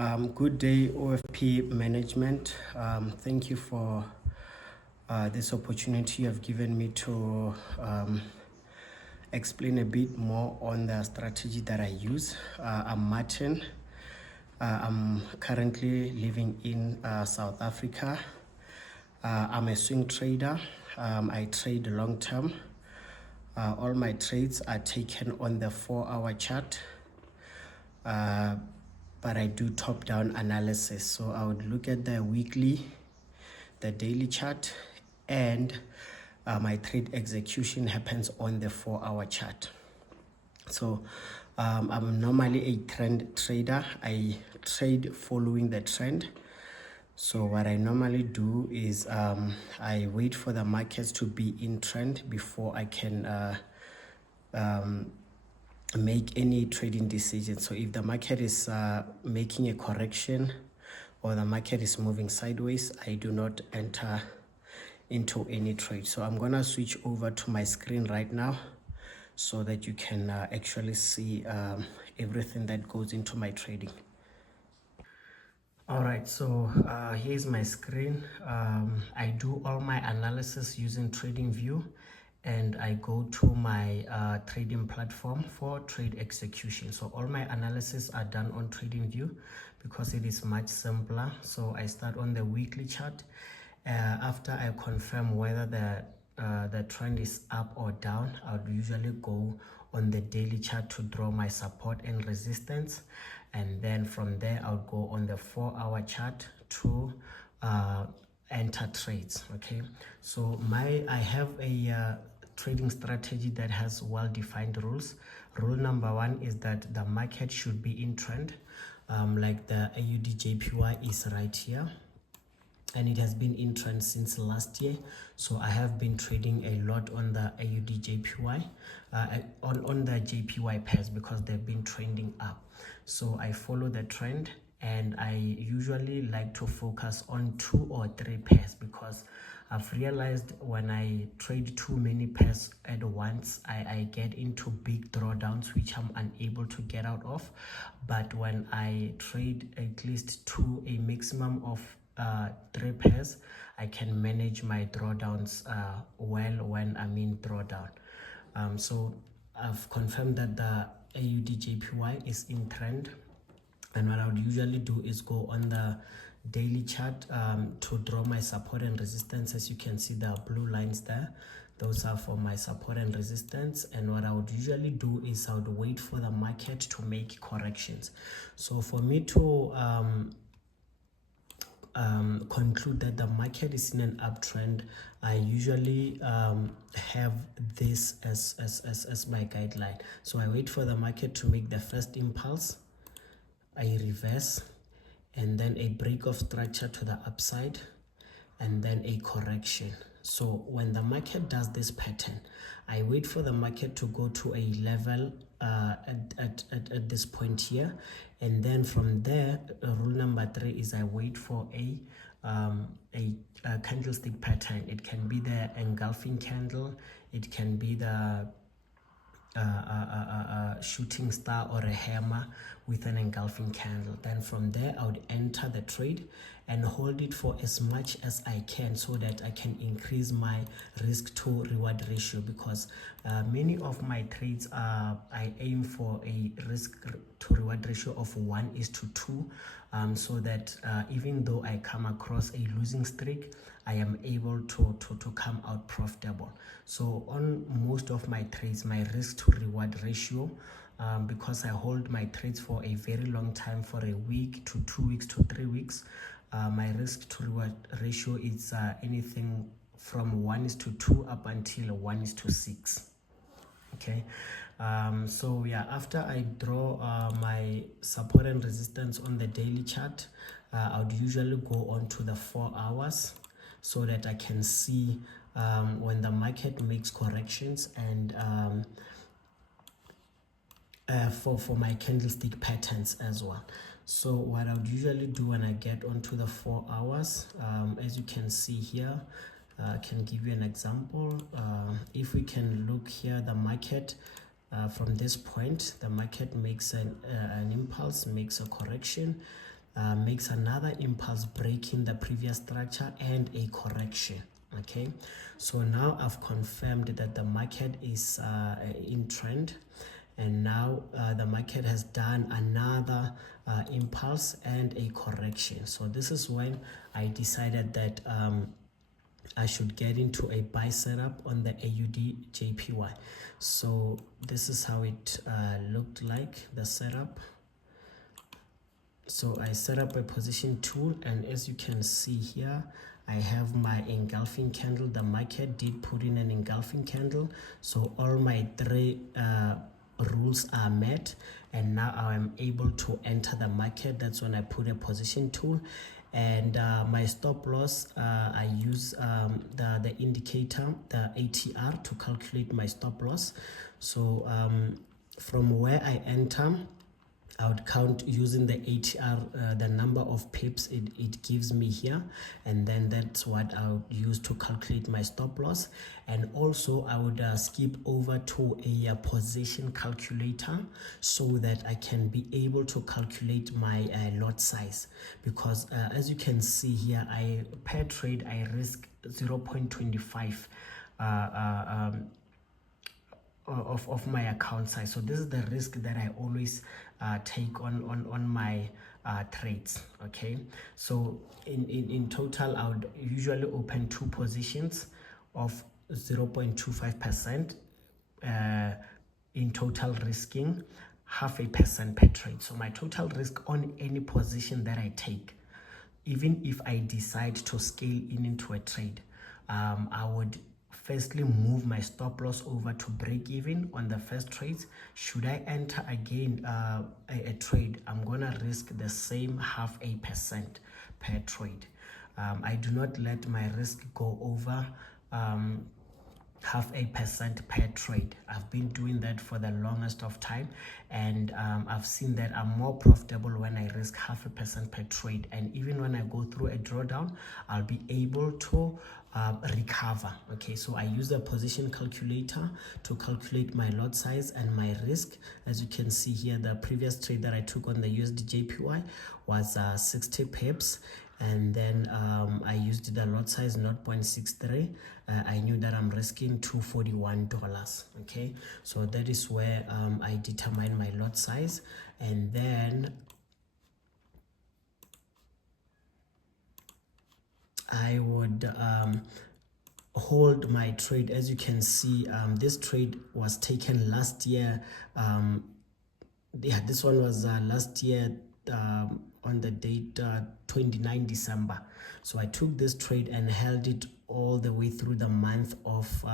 Good day, OFP management. Thank you for this opportunity you have given me to explain a bit more on the strategy that I use. I'm Martin. I'm currently living in South Africa. I'm a swing trader. I trade long term. All my trades are taken on the 4-hour chart. But I do top-down analysis. So I would look at the weekly, the daily chart, and my trade execution happens on the 4-hour chart. So I'm normally a trend trader. I trade following the trend. So what I normally do is I wait for the markets to be in trend before I can make any trading decisions. So if the market is making a correction or the market is moving sideways, I do not enter into any trade. So I'm gonna switch over to my screen right now so that you can actually see everything that goes into my trading. All right, so here's my screen. I do all my analysis using TradingView, and I go to my trading platform for trade execution. So all my analysis are done on TradingView because it is much simpler. So I start on the weekly chart. After I confirm whether the trend is up or down, I would usually go on the daily chart to draw my support and resistance, and then from there I'll go on the 4-hour chart to enter trades. Okay, so I have a trading strategy that has well-defined rules. Rule number 1 is that the market should be in trend, like the AUD JPY is right here, and it has been in trend since last year. So I have been trading a lot on the AUD JPY, on the JPY pairs, because they've been trending up. So I follow the trend, and I usually like to focus on 2 or 3 pairs, because I've realized when I trade too many pairs at once, I get into big drawdowns which I'm unable to get out of. But when I trade at least a maximum of 3 pairs, I can manage my drawdowns well when I'm in drawdown. So I've confirmed that the AUD JPY is in trend, and what I would usually do is go on the daily chart to draw my support and resistance. As you can see, the blue lines there, those are for my support and resistance. And what I would usually do is I would wait for the market to make corrections. So for me to conclude that the market is in an uptrend, I usually have this as my guideline. So I wait for the market to make the first impulse, I reverse, and then a break of structure to the upside, and then a correction. So when the market does this pattern, I wait for the market to go to a level at this point here, and then from there, rule number 3 is I wait for a candlestick pattern. It can be the engulfing candle, it can be the shooting star or a hammer with an engulfing candle. Then from there I would enter the trade and hold it for as much as I can, so that I can increase my risk to reward ratio, because many of my trades I aim for a risk to reward ratio of 1:2, so that even though I come across a losing streak, I am able to come out profitable. So on most of my trades, my risk to reward ratio, because I hold my trades for a very long time, for a week to 2 weeks to 3 weeks, my risk to reward ratio is anything from 1:2 up until 1:6. Okay, so yeah, after I draw my support and resistance on the daily chart, I would usually go on to the 4 hours, so that I can see when the market makes corrections, and for my candlestick patterns as well. So what I would usually do when I get onto the 4 hours, as you can see here, I can give you an example. If we can look here, the market from this point, the market makes an impulse, makes a correction, makes another impulse, breaking the previous structure, and a correction. Okay, so now I've confirmed that the market is in trend, and now the market has done another impulse and a correction. So this is when I decided that I should get into a buy setup on the AUD JPY. So this is how it looked like, the setup. So I set up a position tool, and as you can see here, I have my engulfing candle. The market did put in an engulfing candle, so all my three rules are met, and now I'm able to enter the market. That's when I put a position tool, and my stop loss, I use the indicator, the ATR, to calculate my stop loss. So from where I enter, I would count using the ATR, the number of pips it gives me here, and then that's what I would use to calculate my stop loss. And also I would skip over to a position calculator so that I can be able to calculate my lot size, because as you can see here, per trade I risk 0.25 of my account size. So this is the risk that I always take on my trades. Okay, so in total I would usually open 2 positions of 0.25% in total, risking 0.5% per trade. So my total risk on any position that I take, even if I decide to scale into a trade, I would firstly move my stop loss over to break even on the first trades. Should I enter again a trade, I'm gonna risk the same 0.5% per trade. I do not let my risk go over 0.5% per trade. I've been doing that for the longest of time, and I've seen that I'm more profitable when I risk 0.5% per trade, and even when I go through a drawdown, I'll be able to recover. Okay, so I use a position calculator to calculate my lot size and my risk. As you can see here, the previous trade that I took on the USD JPY was 60 pips, and then I used the lot size 0.63. I knew that I'm risking $241. Okay, so that is where I determine my lot size, and then I would hold my trade. As you can see, this trade was taken last year. Yeah, this one was last year on the date 29 December. So I took this trade and held it all the way through the month of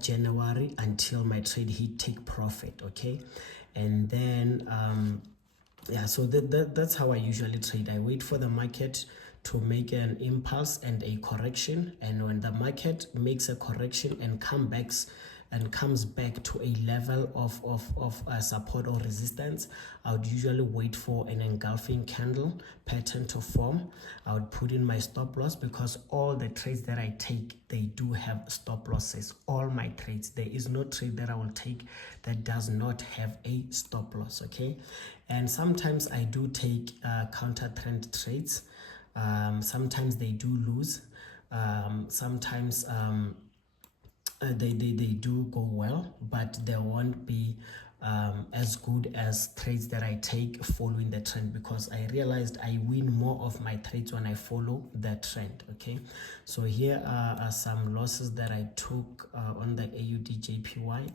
January until my trade hit take profit. Okay, and then yeah, so that's how I usually trade. I wait for the market to make an impulse and a correction, and when the market makes a correction and comes back to a level of support or resistance, I would usually wait for an engulfing candle pattern to form. I would put in my stop loss, because all the trades that I take, they do have stop losses. All my trades, there is no trade that I will take that does not have a stop loss. Okay, and sometimes I do take counter trend trades. Sometimes they do lose, sometimes they do go well, but they won't be as good as trades that I take following the trend, because I realized I win more of my trades when I follow the trend. Okay, so here are some losses that I took on the AUD JPY,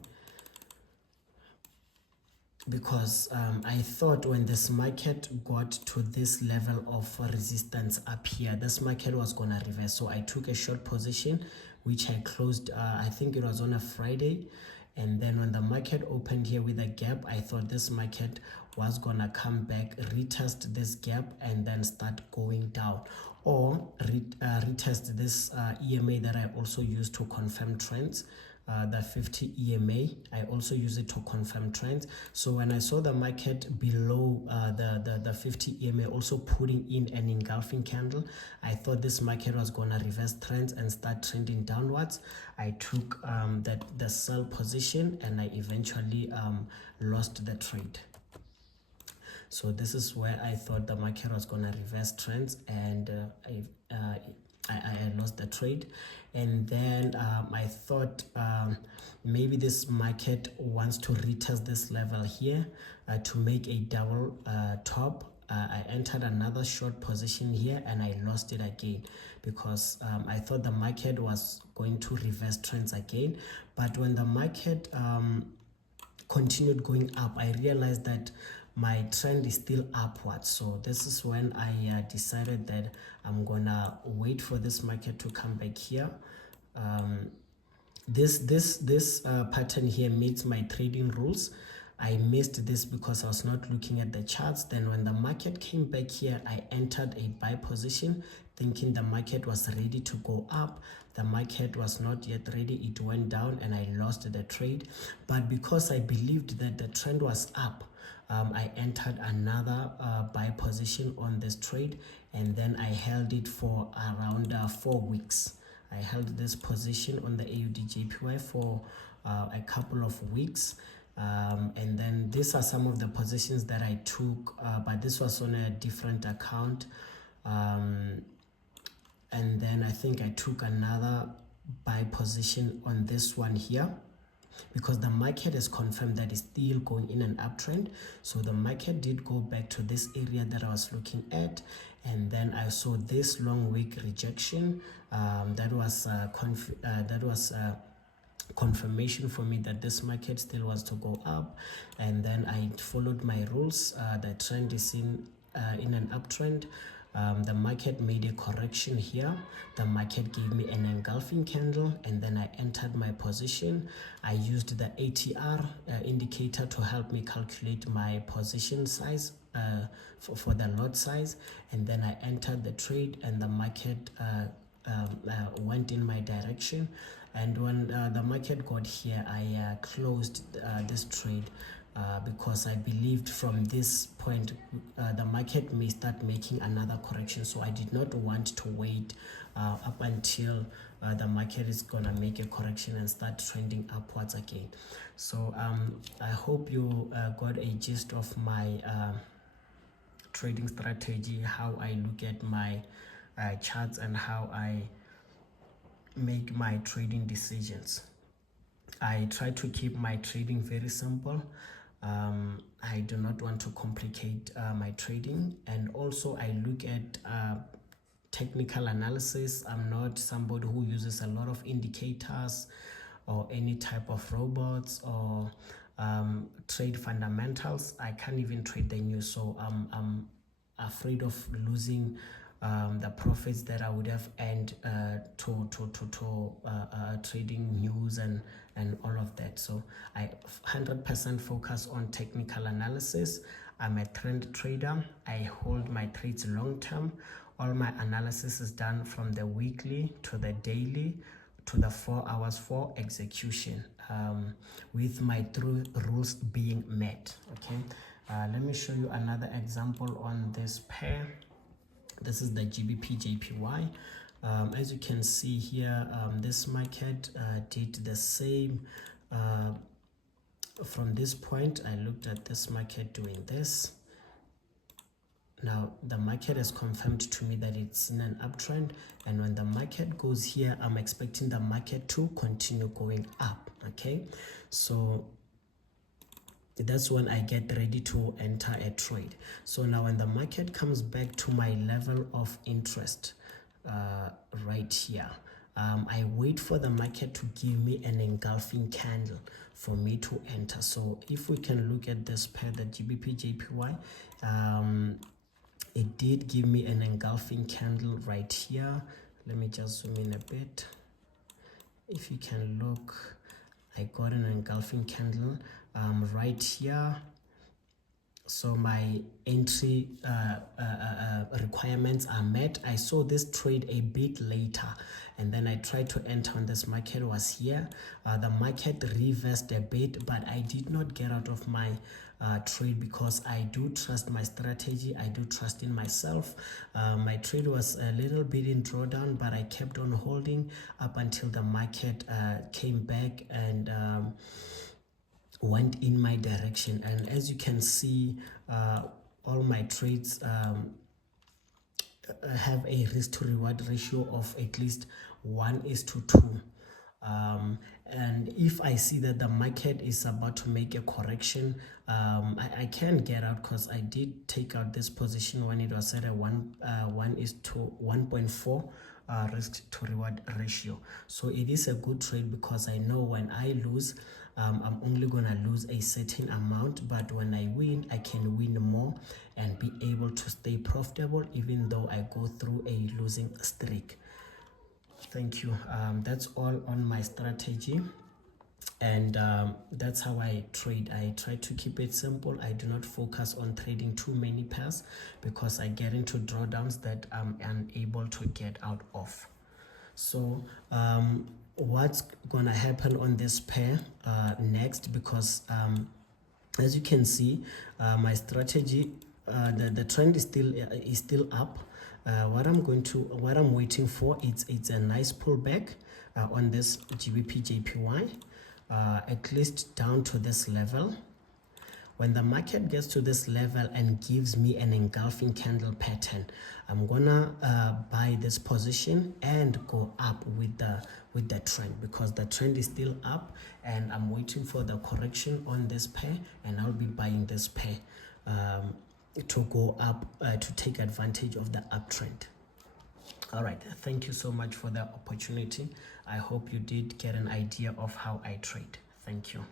because I thought when this market got to this level of resistance up here, this market was gonna reverse. So I took a short position, which I closed, I think it was on a Friday. And then when the market opened here with a gap, I thought this market was gonna come back, retest this gap, and then start going down, or retest this EMA that I also use to confirm trends. The 50 EMA, I also use it to confirm trends. So when I saw the market below the 50 EMA also putting in an engulfing candle, I thought this market was gonna reverse trends and start trending downwards. I took the sell position, and I eventually lost the trade. So this is where I thought the market was going to reverse trends, and I lost the trade. And then I thought maybe this market wants to retest this level here to make a double top. I entered another short position here and I lost it again because I thought the market was going to reverse trends again. But when the market continued going up, I realized that my trend is still upwards. So this is when I decided that I'm gonna wait for this market to come back here. This pattern here meets my trading rules. I missed this because I was not looking at the charts. Then when the market came back here, I entered a buy position thinking the market was ready to go up. The market was not yet ready. It went down and I lost the trade. But because I believed that the trend was up, I entered another buy position on this trade, and then I held it for around 4 weeks. I held this position on the AUD/JPY for a couple of weeks. And then these are some of the positions that I took, but this was on a different account. And then I think I took another buy position on this one here, because the market has confirmed that it's still going in an uptrend. So the market did go back to this area that I was looking at, and then I saw this long wick rejection. That was confirmation for me that this market still was to go up. And then I followed my rules. The trend is in an uptrend. The market made a correction here. The market gave me an engulfing candle, and then I entered my position. I used the ATR indicator to help me calculate my position size for the lot size, and then I entered the trade, and the market went in my direction. And when the market got here, I closed this trade because I believed from this point the market may start making another correction. So I did not want to wait up until the market is gonna make a correction and start trending upwards again. So I hope you got a gist of my trading strategy, how I look at my charts and how I make my trading decisions. I try to keep my trading very simple. I do not want to complicate my trading, and also I look at technical analysis. I'm not somebody who uses a lot of indicators or any type of robots or trade fundamentals. I can't even trade the news, so I'm afraid of losing the profits that I would have earned to trading news and all of that. So I 100% focus on technical analysis. I'm a trend trader. I hold my trades long term. All my analysis is done from the weekly to the daily to the 4 hours for execution, with my rules being met. Okay, let me show you another example on this pair. This is the GBP JPY. As you can see here, this market did the same. From this point, I looked at this market doing this. Now the market has confirmed to me that it's in an uptrend, and when the market goes here, I'm expecting the market to continue going up. Okay, so that's when I get ready to enter a trade. So now when the market comes back to my level of interest right here, I wait for the market to give me an engulfing candle for me to enter. So if we can look at this pair, the GBP JPY, it did give me an engulfing candle right here. Let me just zoom in a bit. If you can look, I got an engulfing candle right here. So my entry requirements are met. I saw this trade a bit later, and then I tried to enter on this market was here. The market reversed a bit, but I did not get out of my trade because I do trust my strategy. I do trust in myself. My trade was a little bit in drawdown, but I kept on holding up until the market came back and went in my direction. And as you can see, all my trades have a risk to reward ratio of at least 1:2. And if I see that the market is about to make a correction, I can get out, because I did take out this position when it was at a 1:1.4 risk to reward ratio. So it is a good trade, because I know when I lose, I'm only gonna lose a certain amount, but when I win, I can win more and be able to stay profitable even though I go through a losing streak. Thank you. That's all on my strategy, and that's how I trade. I try to keep it simple. I do not focus on trading too many pairs, because I get into drawdowns that I'm unable to get out of. So what's gonna happen on this pair next, because as you can see, my strategy, the trend is still up. What I'm waiting for, it's a nice pullback on this GBP JPY, at least down to this level. When the market gets to this level and gives me an engulfing candle pattern, I'm gonna buy this position and go up with the trend, because the trend is still up, and I'm waiting for the correction on this pair, and I'll be buying this pair to go up, to take advantage of the uptrend. All right, thank you so much for the opportunity. I hope you did get an idea of how I trade. Thank you.